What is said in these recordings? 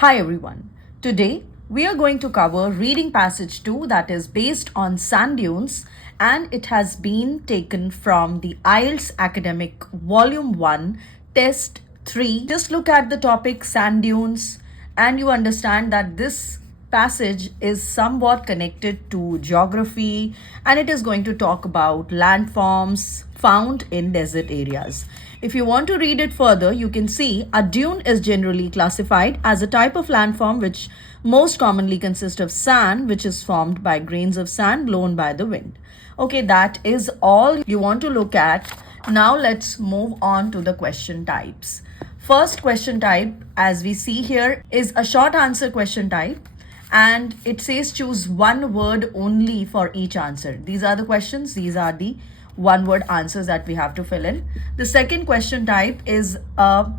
Hi everyone. Today we are going to cover reading passage 2 that is based on sand dunes and it has been taken from the IELTS Academic Volume 1 Test 3. Just look at the topic sand dunes and you understand that this passage is somewhat connected to geography and it is going to talk about landforms found in desert areas. If you want to read it further, you can see a dune is generally classified as a type of landform which most commonly consists of sand, which is formed by grains of sand blown by the wind. Okay, that is all you want to look at. Now let's move on to the question types. First question type, as we see here, is a short answer question type. And it says choose one word only for each answer. These are the questions. These are the one word answers that we have to fill in. The second question type is a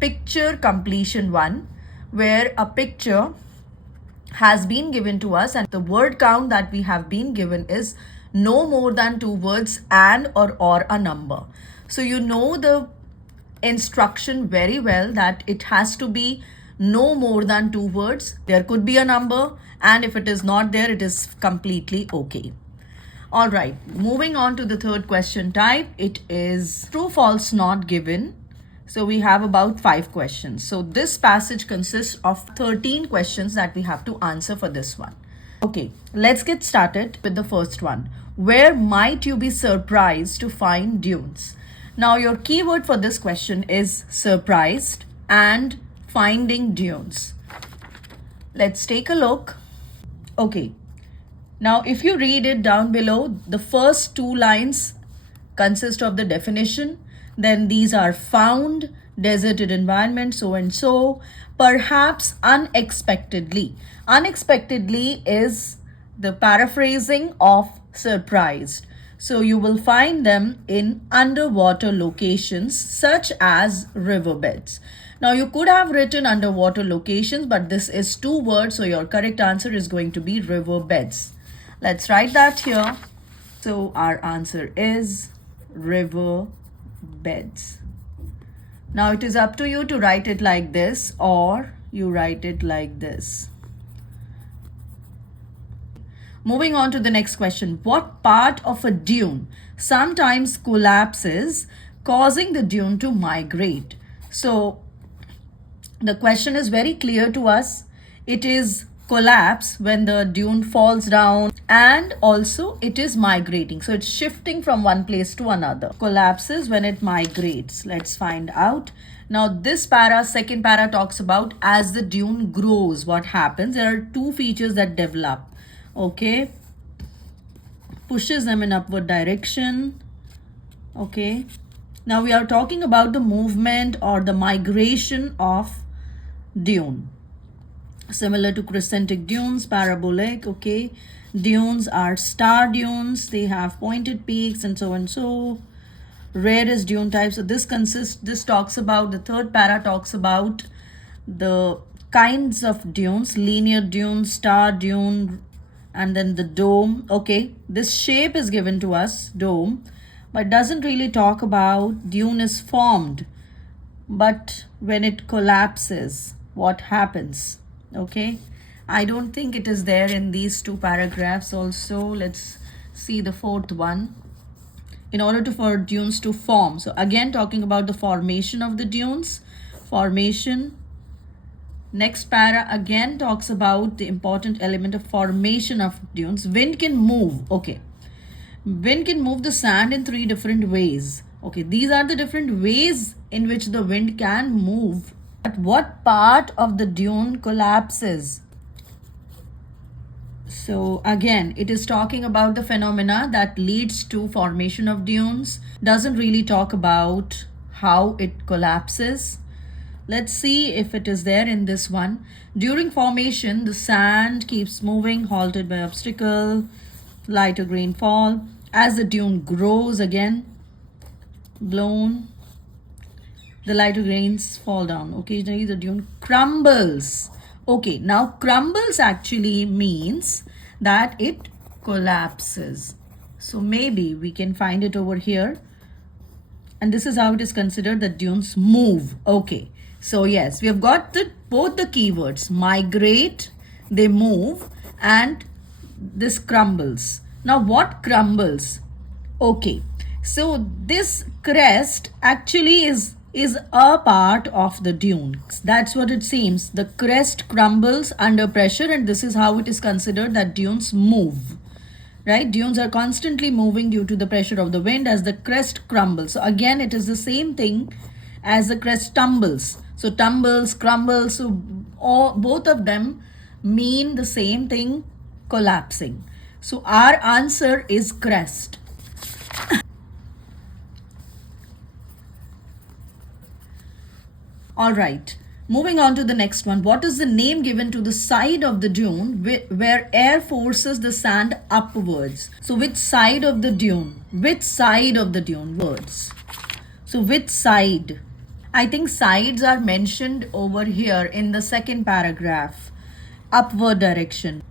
picture completion one, where a picture has been given to us and the word count that we have been given is no more than 2 words and or a number. So you know the instruction very well that it has to be no more than 2 words. There could be a number, and if it is not there, it is completely okay. All right, moving on to the third question type. It is true, false, not given. So we have about 5 questions. So this passage consists of 13 questions that we have to answer for this one. Okay, let's get started with the first one. Where might you be surprised to find dunes? Now your keyword for this question is surprised and finding dunes. Let's take a look. Okay. Now, if you read it down below, the first 2 lines consist of the definition. Then these are found, deserted environment, so and so, perhaps unexpectedly. Unexpectedly is the paraphrasing of surprised. So you will find them in underwater locations such as riverbeds. Now you could have written underwater locations, but this is 2 words, so your correct answer is going to be riverbeds. Let's write that here. So our answer is river beds. Now it is up to you to write it like this or you write it like this. Moving on to the next question. What part of a dune sometimes collapses, causing the dune to migrate? So the question is very clear to us. It is collapse when the dune falls down, and also it is migrating, so it's shifting from one place to another. Collapses when it migrates. Let's find out. Now this second para talks about as the dune grows, what happens. There are 2 features that develop. Okay, pushes them in upward direction. Okay, now we are talking about the movement or the migration of dune. Similar to crescentic dunes, parabolic. Okay, dunes are star dunes. They have pointed peaks and so and so. Rarest dune type. So this talks about, the third para talks about the kinds of dunes: linear dune, star dune, and then the dome. Okay, this shape is given to us, dome, but doesn't really talk about dune is formed, but when it collapses, what happens? Okay, I don't think it is there in these 2 paragraphs also. Let's see the fourth one. In order for dunes to form, so again talking about the formation of the dunes, formation. Next para again talks about the important element of formation of dunes. Wind can move. Okay, wind can move the sand in 3 different ways. Okay, these are the different ways in which the wind can move. But what part of the dune collapses? So again, it is talking about the phenomena that leads to formation of dunes. Doesn't really talk about how it collapses. Let's see if it is there in this one. During formation, the sand keeps moving, halted by obstacle, lighter grain fall. As the dune grows, again, blown, the lighter grains fall down. Occasionally the dune crumbles. Okay, now crumbles actually means that it collapses. So maybe we can find it over here. And this is how it is considered that dunes move. Okay, So yes, we have got both the keywords, migrate, they move, and this crumbles. Now what crumbles? Okay, so this crest actually is a part of the dune. That's what it seems. The crest crumbles under pressure, and this is how it is considered that dunes move. Right? Dunes are constantly moving due to the pressure of the wind as the crest crumbles. So again, it is the same thing as the crest tumbles. So tumbles, crumbles, so both of them mean the same thing, collapsing. So our answer is crest. All right. Moving on to the next one. What is the name given to the side of the dune where air forces the sand upwards? So which side of the dune? Which side of the dune? Words. So which side? I think sides are mentioned over here in the second paragraph. Upward direction.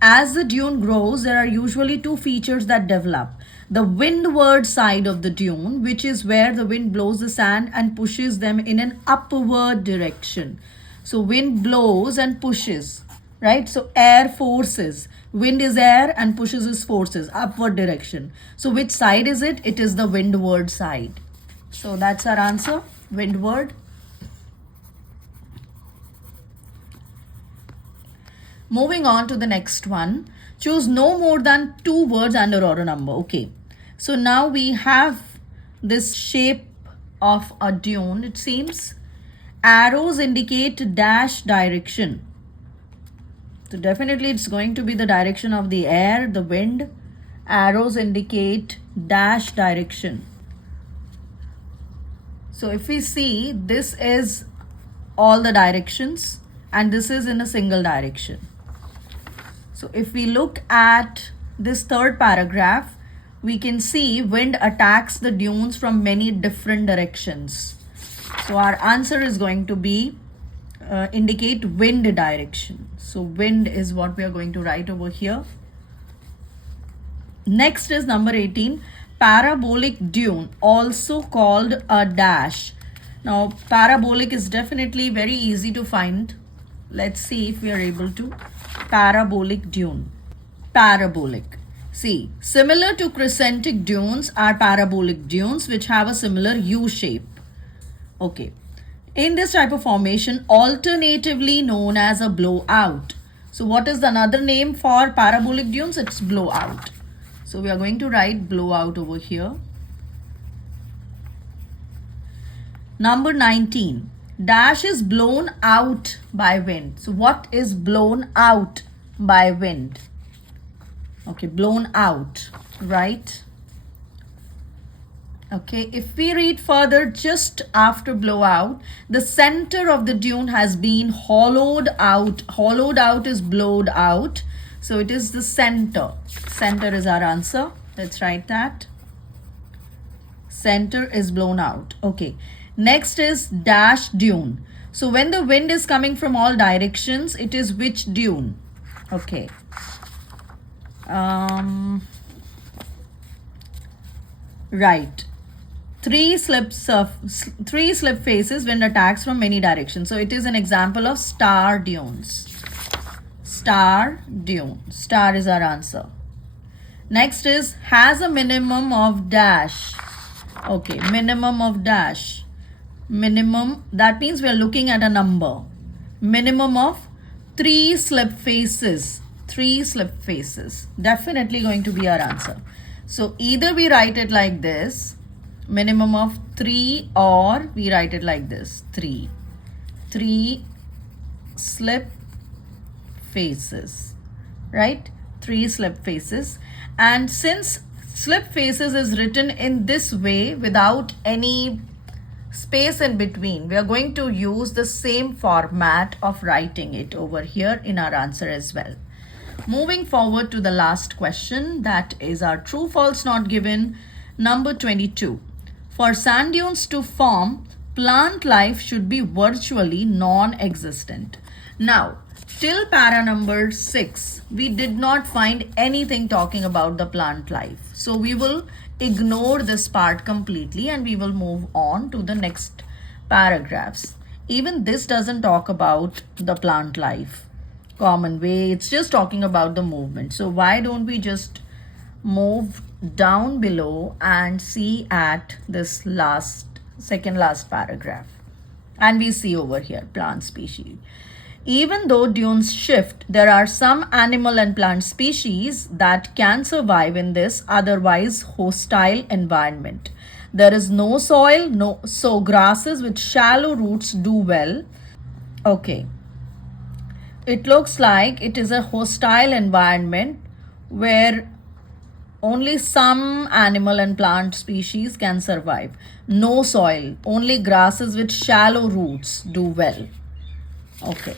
As the dune grows, there are usually two features that develop. The windward side of the dune, which is where the wind blows the sand and pushes them in an upward direction. So wind blows and pushes, right? So air forces. Wind is air and pushes is forces, upward direction. So which side is it? It is the windward side. So that's our answer, windward. Moving on to the next one. Choose no more than two words and a order number. Okay. So now we have this shape of a dune, it seems. Arrows indicate dash direction. So definitely it's going to be the direction of the air, the wind. Arrows indicate dash direction. So if we see, this is all the directions and this is in a single direction. So if we look at this third paragraph, we can see wind attacks the dunes from many different directions. So our answer is going to be indicate wind direction. So wind is what we are going to write over here. Next is number 18, parabolic dune, also called a dash. Now parabolic is definitely very easy to find. Let's see if we are able to. Parabolic dune. Parabolic. See, similar to crescentic dunes are parabolic dunes which have a similar U shape. Okay. In this type of formation, alternatively known as a blowout. So what is another name for parabolic dunes? It's blowout. So we are going to write blowout over here. Number 19. Dash is blown out by wind. So what is blown out by wind? Okay, blown out, right? Okay, if we read further, just after blowout, the center of the dune has been hollowed out. Hollowed out is blowed out. So it is the center. Center is our answer. Let's write that. Center is blown out. Okay. Next is dash dune. So when the wind is coming from all directions, it is which dune? Okay. Right. Three slip faces wind attacks from many directions. So it is an example of star dunes. Star dune. Star is our answer. Next is has a minimum of dash. Okay, minimum of dash. Minimum, that means we are looking at a number. Minimum of 3 slip faces. 3 slip faces. Definitely going to be our answer. So either we write it like this, minimum of 3, or we write it like this, 3. 3 slip faces, right? 3 slip faces. And since slip faces is written in this way without any space in between, we are going to use the same format of writing it over here in our answer as well. Moving forward to the last question, that is our true false not given, number 22. For sand dunes to form, plant life should be virtually non-existent. Now, till para number 6, we did not find anything talking about the plant life. So we will ignore this part completely and we will move on to the next paragraphs. Even this doesn't talk about the plant life common way. It's just talking about the movement. So why don't we just move down below and see at this second last paragraph. And we see over here plant species. Even though dunes shift, there are some animal and plant species that can survive in this otherwise hostile environment. There is no soil, so grasses with shallow roots do well. Okay. It looks like it is a hostile environment where only some animal and plant species can survive. No soil, only grasses with shallow roots do well. Okay.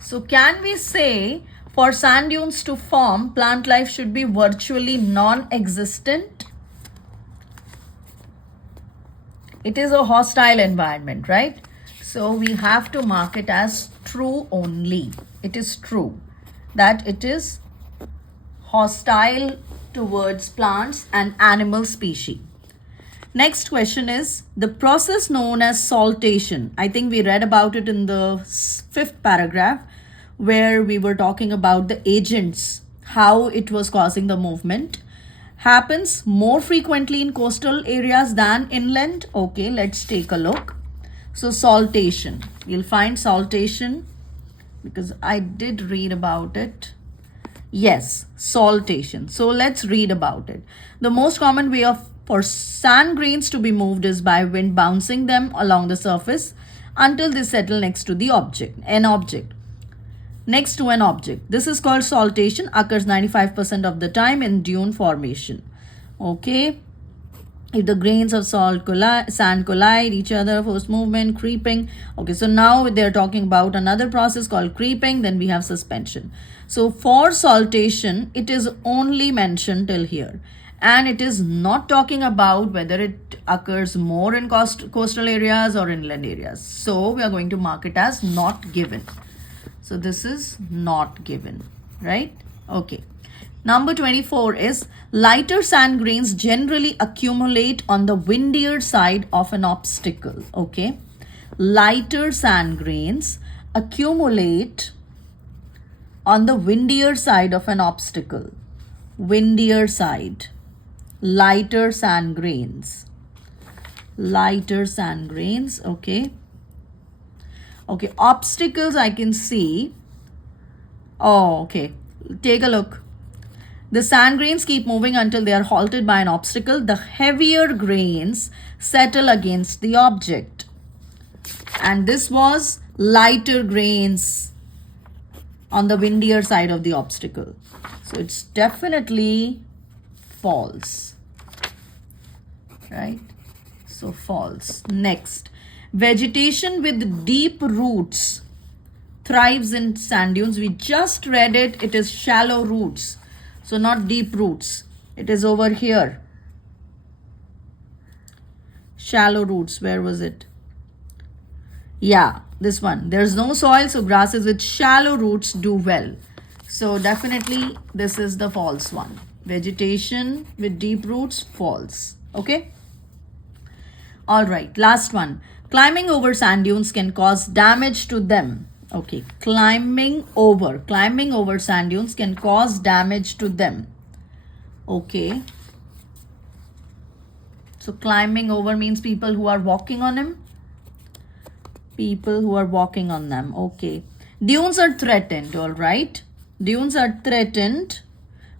So can we say for sand dunes to form, plant life should be virtually non-existent? It is a hostile environment, right? So we have to mark it as true only. It is true that it is hostile towards plants and animal species. Next question is the process known as saltation. I think we read about it in the 5th paragraph where we were talking about the agents, how it was causing the movement. Happens more frequently in coastal areas than inland. Okay, let's take a look. So saltation, you'll find saltation because I did read about it. Yes, saltation. So let's read about it. The most common way for sand grains to be moved is by wind bouncing them along the surface until they settle next to the object, next to an object. This is called saltation, occurs 95% of the time in dune formation. Okay. If the grains of sand collide each other, force movement, creeping. Okay, so now they're talking about another process called creeping. Then we have suspension. So for saltation, it is only mentioned till here. And it is not talking about whether it occurs more in coastal areas or inland areas. So we are going to mark it as not given. So this is not given, right? Okay. Number 24 is lighter sand grains generally accumulate on the windier side of an obstacle. Okay. Lighter sand grains accumulate on the windier side of an obstacle. Windier side. Lighter sand grains. Lighter sand grains. Okay. Okay. Obstacles I can see. Oh, okay. Take a look. The sand grains keep moving until they are halted by an obstacle. The heavier grains settle against the object. And this was lighter grains on the windier side of the obstacle. So it's definitely false. Right? So false. Next. Vegetation with deep roots thrives in sand dunes. We just read it. It is shallow roots. So not deep roots. It is over here. Shallow roots. Where was it? Yeah, this one. There's no soil, so grasses with shallow roots do well. So definitely this is the false one. Vegetation with deep roots, false. Okay. All right. Last one. Climbing over sand dunes can cause damage to them. Okay, climbing over sand dunes can cause damage to them. Okay. So climbing over means people who are walking on him. People who are walking on them. Okay. Dunes are threatened, all right. Dunes are threatened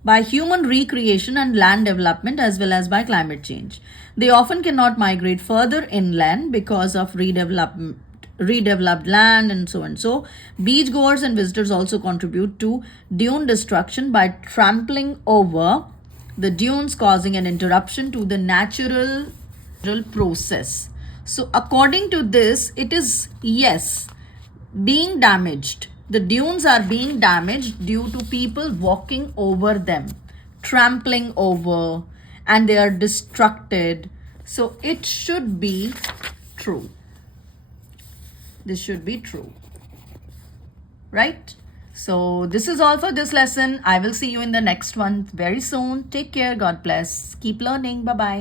by human recreation and land development as well as by climate change. They often cannot migrate further inland because of redeveloped land and so and so. Beachgoers and visitors also contribute to dune destruction by trampling over the dunes, causing an interruption to the natural process. So according to this, it is yes, being damaged. The dunes are being damaged due to people walking over them, trampling over, and they are destructed. So it should be true. This should be true, right? So this is all for this lesson. I will see you in the next one very soon. Take care. God bless. Keep learning. Bye-bye.